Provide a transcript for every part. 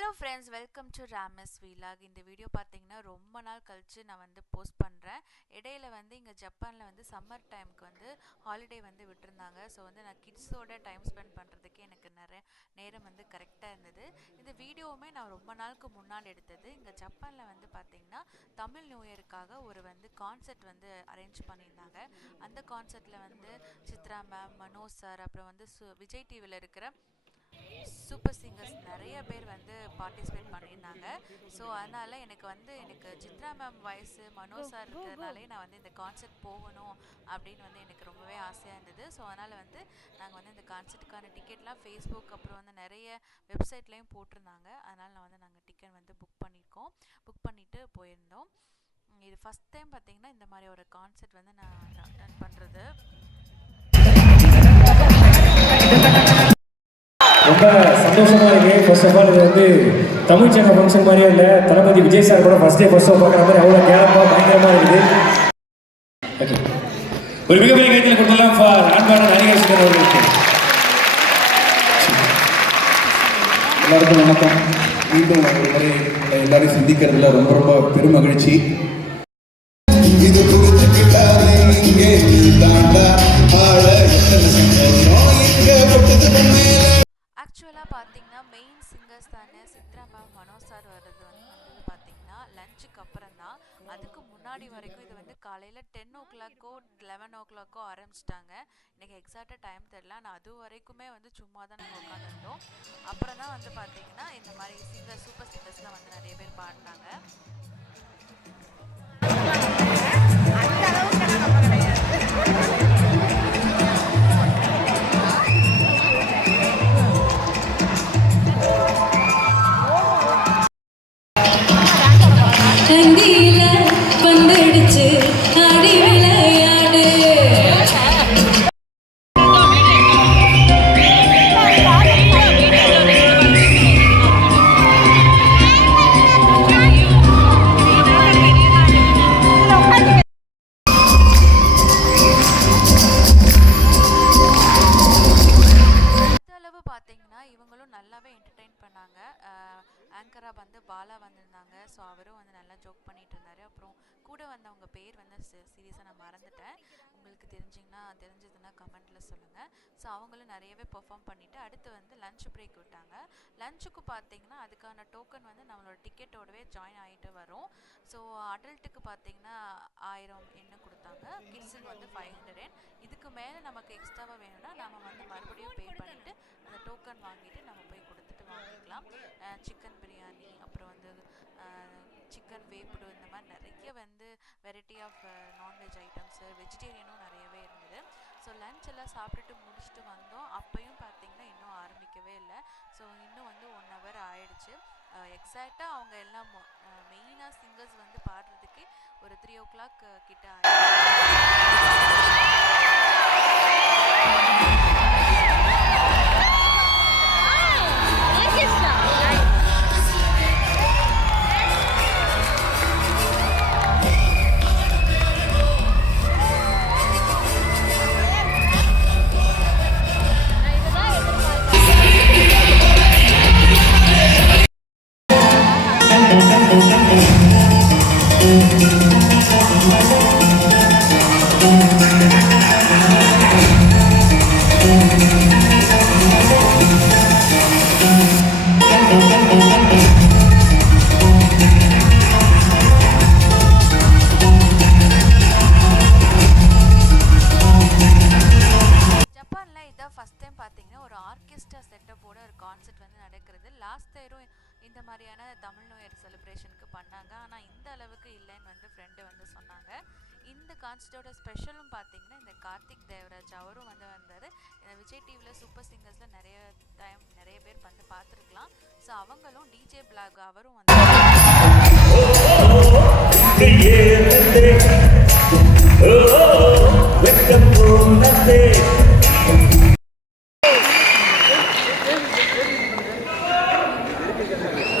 Hello friends, welcome to Rama's vlog. இந்த video பார்த்தீங்கன்னா ரொம்ப நாள் கழித்து நான் போஸ்ட் பண்ணுறேன். இடையில இங்கே ஜப்பானில் சம்மர் டைமுக்கு ஹாலிடே விட்டுருந்தாங்க. ஸோ நான் கிட்ஸோட டைம் ஸ்பெண்ட் பண்ணுறதுக்கு எனக்கு நிறைய நேரம் கரெக்டாக இருந்தது. இந்த வீடியோவுமே நான் ரொம்ப நாளுக்கு முன்னாடி எடுத்தது. இங்கே ஜப்பானில் பார்த்தீங்கன்னா தமிழ் நியூ இயருக்காக ஒரு கான்சர்ட் அரேஞ்ச் பண்ணியிருந்தாங்க. அந்த கான்சர்ட்டில் சித்ரா மேம், மனோஜ் சார், அப்புறம் விஜய் டிவியில் இருக்கிற சூப்பர் சிங்கர்ஸ் நிறைய பேர் பார்ட்டிசிபேட் பண்ணியிருந்தாங்க. ஸோ அதனால் எனக்கு Chitra ma'am voice, Manoj sir இருக்கிறதுனாலே நான் இந்த கான்சர்ட் போகணும் அப்படின்னு எனக்கு ரொம்பவே ஆசையாக இருந்தது. ஸோ அதனால் நாங்கள் இந்த கான்சர்ட்டுக்கான டிக்கெட்லாம் ஃபேஸ்புக் அப்புறம் நிறைய வெப்சைட்லேயும் போட்டிருந்தாங்க. அதனால் நாங்கள் டிக்கெட் புக் பண்ணிவிட்டு போயிருந்தோம். இது ஃபஸ்ட் டைம் பார்த்திங்கன்னா இந்த மாதிரி ஒரு கான்சர்ட் நான் அட்டெண்ட் பண்ணுறது. ரொம்ப சந்தோஷமாக இருக்குது. ஃபர்ஸ்ட் ஆஃப் ஆல் இது தமிழ் சேனல் ஃபங்க்ஷன் மாதிரியே இல்லை. தளபதி விஜய் சார் கூட ஃபர்ஸ்ட் ஷோ பார்க்குற மாதிரி அவ்வளோ கேரமாக பயங்கரமாக இருக்குது. ஓகே, ஒரு மிகப்பெரிய கைத்தில் கொடுத்துடலாம் ஃபார் அன்பான நடிகர் அவர்களுக்கு. எல்லாருக்கும் வணக்கம். மீண்டும் ஒரு முறை எல்லாரையும் சந்திக்கிறதுல ரொம்ப ரொம்ப பெரும் மகிழ்ச்சி. ஆக்சுவலாக பார்த்தீங்கன்னா மெயின் சிங்கர்ஸ் தானே சித்ரா மேம், மனோஜ் சார் வர்றது பார்த்தீங்கன்னா லஞ்சுக்கு அப்புறம் தான். அதுக்கு முன்னாடி வரைக்கும் இது காலையில் 10 o'clock 11 o'clock ஆரம்பிச்சிட்டாங்க. எனக்கு எக்ஸாக்டாக டைம் தெரியல. ஆனால் அது வரைக்குமே சும்மா தான் நாங்கள் உட்காந்துருந்தோம். அப்புறம் தான் பார்த்தீங்கன்னா இந்த மாதிரி சூப்பர் சிங்கர்ஸ்லாம் நிறைய பேர் பாடினாங்க. இவங்களும் நல்லாவே என்டர்டெயின் பண்ணாங்க. ஆங்கராக பாலா வந்திருந்தாங்க. ஸோ அவரும் நல்லா ஜோக் பண்ணிட்டு இருந்தார். அப்புறம் கூட வந்தவங்க பேர் சீரியஸாக நான் மறந்துட்டேன். உங்களுக்கு தெரிஞ்சதுன்னா கமெண்ட்டில் சொல்லுங்கள். ஸோ அவங்களும் நிறையவே பெர்ஃபார்ம் பண்ணிவிட்டு அடுத்து லஞ்ச் பிரேக் விட்டாங்க. லஞ்சுக்கு பார்த்தீங்கன்னா அதுக்கான டோக்கன் நம்மளோட டிக்கெட்டோடவே ஜாயின் ஆகிட்டு வரும். ஸோ அடல்ட்டுக்கு பார்த்தீங்கன்னா 1000 எண்ணெய் கொடுத்தாங்க. கிட்ஸுக்கு 500 எண். இதுக்கு மேலே நமக்கு எக்ஸ்ட்ராவாக வேணும்னா நம்ம மறுபடியும் பே பண்ணிவிட்டு அந்த டோக்கன் வாங்கிட்டு நம்ம போய் கொடுத்துட்டு வாங்கிக்கலாம். சிக்கன் பிரியாணி, அப்புறம் சிக்கன் வேப்புடு, இந்த மாதிரி நிறைய வெரைட்டி ஆஃப் நான்வெஜ் ஐட்டம்ஸு, வெஜிடேரியனும் நிறையவே இருந்தது. ஸோ லன்ச் எல்லாம் சாப்பிட்டுட்டு முடிச்சுட்டு வந்தோம். அப்பையும் பார்த்தீங்கன்னா இன்னும் ஆரம்பிக்கவே இல்லை. ஸோ இன்னும் 1 hour ஆயிடுச்சு. எக்ஸாக்டாக அவங்க எல்லாம் மெயினாக சிங்கர்ஸ் பாடுறதுக்கு ஒரு 3 o'clock கிட்ட லாஸ்ட் இயரும் இந்த மாதிரியான தமிழ் நியூ இயர் செலிப்ரேஷனுக்கு பண்ணாங்க. ஆனால் இந்த அளவுக்கு இல்லைன்னு ஃப்ரெண்டு சொன்னாங்க. இந்த கான்சர்ட்டோட ஸ்பெஷலும் பார்த்தீங்கன்னா இந்த கார்த்திக் தேவராஜ் அவரும் வந்தார். இந்த விஜய் டிவியில் சூப்பர் சிங்கர்ஸில் நிறைய பேர் பார்த்துருக்கலாம். ஸோ அவங்களும் டிஜே பிளாக் அவரும்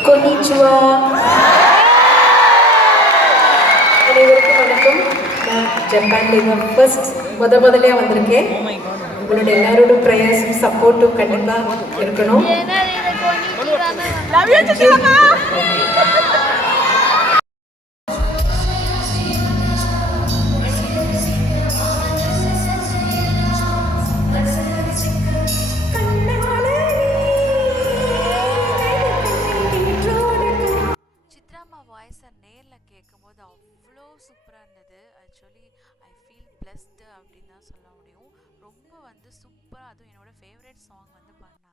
konnichiwa. அனைவருக்கும் வணக்கம். நான் ஜப்பான்ல ஃபர்ஸ்ட் முதல்ல வந்திருக்கேன். உங்களோட எல்லாரோட ப்ரேயர்ஸும் சப்போர்ட்டும் கண்டிப்பாக இருக்கணும். Love you சித்ராமா. சித்ராமா வாய்ஸை நேரில் கேட்கும்போது அவ்வளோ சூப்பராக இருந்தது. ஆக்சுவலி ஐ ஃபீல் பிளஸ்டு அப்படின்னு தான் சொல்ல முடியும். ரொம்ப வந்து சூப்பராக, அதுவும் என்னோட ஃபேவரட் சாங் வந்து பாடினாங்க.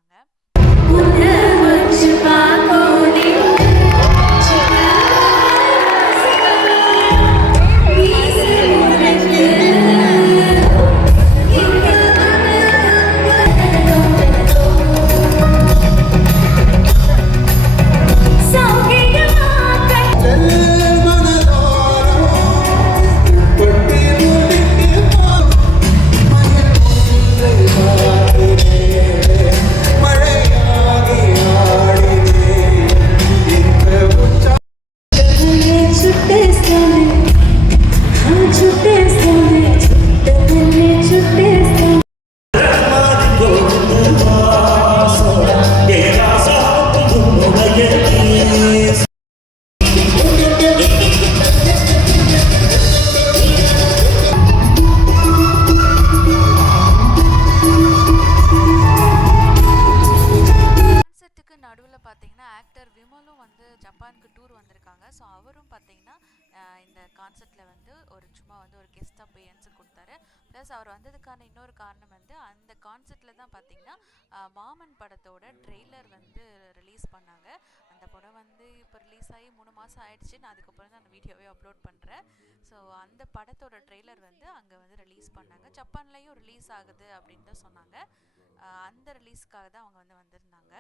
நடுவில் பார்த்தீங்கன்னா ஆக்டர் விமலும் வந்து ஜப்பானுக்கு டூர் வந்திருக்காங்க. ஸோ அவரும் பார்த்தீங்கன்னா இந்த கான்சர்ட்டில் வந்து சும்மா வந்து ஒரு கெஸ்ட் அப்பியரன்ஸ் கொடுத்தாரு. ப்ளஸ் அவர் வந்ததுக்கான இன்னொரு காரணம் வந்து அந்த கான்சர்ட்டில் தான் பார்த்தீங்கன்னா மாமன் படத்தோட ட்ரெய்லர் வந்து ரிலீஸ் பண்ணாங்க. அந்த படம் வந்து இப்போ ரிலீஸ் ஆகி 3 மாதம் ஆயிடுச்சு. நான் அதுக்கப்புறம் தான் அந்த வீடியோவே அப்லோட் பண்ணுறேன். ஸோ அந்த படத்தோட ட்ரெய்லர் வந்து அங்கே வந்து ரிலீஸ் பண்ணாங்க. ஜப்பான்லேயும் ரிலீஸ் ஆகுது அப்படின்னு தான் சொன்னாங்க. அந்த ரிலீஸ்க்காக தான் அவங்க வந்து வந்திருந்தாங்க.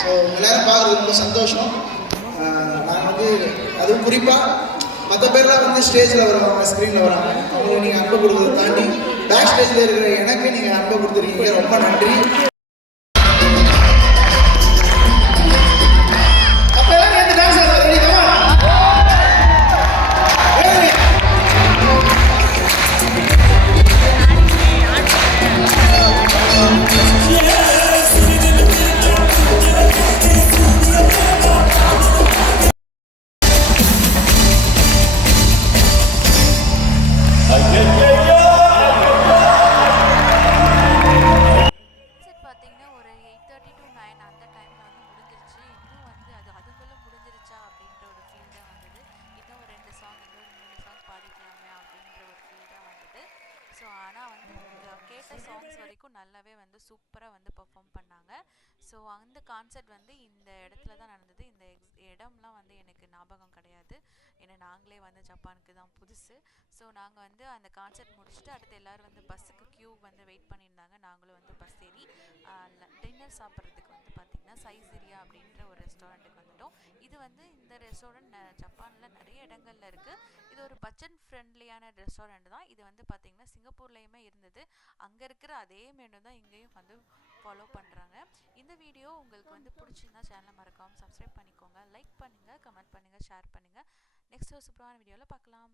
ஸோ எல்லாரும் பார்க்குறது ரொம்ப சந்தோஷம். நான் வந்து அதுவும் குறிப்பாக மற்ற பேர்லாம் வந்து ஸ்டேஜில் வருவாங்க, ஸ்க்ரீனில் வராங்க. அவங்களுக்கு நீங்கள் அன்பை கொடுக்குறத தாண்டி பேக் ஸ்டேஜில் இருக்கிற எனக்கு நீங்கள் அன்பை கொடுத்துருக்கீங்க. ரொம்ப நன்றி. பார்த்தீங்கன்னா ஒரு 8:30 to 9 அந்த டைமில் வந்து முடிஞ்சிருச்சு. இன்னும் வந்து அதுக்குள்ளே முடிஞ்சிருச்சா அப்படின்ற ஒரு ஃபீல் தான் வந்தது. இன்னும் ஒரு 2 சாங், இன்னொரு 3 சாங் பாடிக்கலாமே அப்படின்ற ஒரு ஃபீல் தான் வந்தது. ஸோ ஆனால் வந்து கேட்ட சாங்ஸ் வரைக்கும் நல்லாவே வந்து சூப்பராக வந்து பெர்ஃபார்ம் பண்ணாங்க. ஸோ அந்த கான்சர்ட் வந்து இந்த இடத்துல தான் நடந்தது. இந்த இடம்லாம் வந்து எனக்கு ஞாபகம் கிடையாது. ஏன்னா நாங்களே வந்து ஜப்பானுக்கு தான் புதுசு. ஸோ நாங்கள் வந்து அந்த கான்சர்ட் முடிச்சுட்டு அடுத்து எல்லோரும் வந்து பஸ்ஸுக்கு க்யூ வந்து வெயிட் பண்ணியிருந்தாங்க. நாங்களும் வந்து பஸ் ஏறி டின்னர் சாப்பிட்றதுக்கு வந்து பார்த்திங்கன்னா சைசீரியா அப்படின்ற ஒரு ரெஸ்டாரண்ட்டுக்கு வந்துட்டோம். இது வந்து இந்த ரெஸ்டாரண்ட் ஜப்பானில் நிறைய இடங்கள்ல இருக்குது. இது ஒரு பட்ஜெட் ஃப்ரெண்ட்லியான ரெஸ்டாரண்ட் தான். இது வந்து பார்த்திங்கன்னா சிங்கப்பூர்லேயுமே இருந்தது. அங்கே இருக்கிற அதே மெனு தான் இங்கேயும் வந்து ஃபாலோ பண்ணுறாங்க. இந்த வீடியோ உங்களுக்கு வந்து பிடிச்சிருந்தா சேனலை மறக்காமல் சப்ஸ்கிரைப் பண்ணிக்கோங்க. லைக் பண்ணுங்கள், கமெண்ட் பண்ணுங்கள், ஷேர் பண்ணுங்கள். நெக்ஸ்ட் ஒரு சூப்பரான வீடியோவில் பார்க்கலாம்.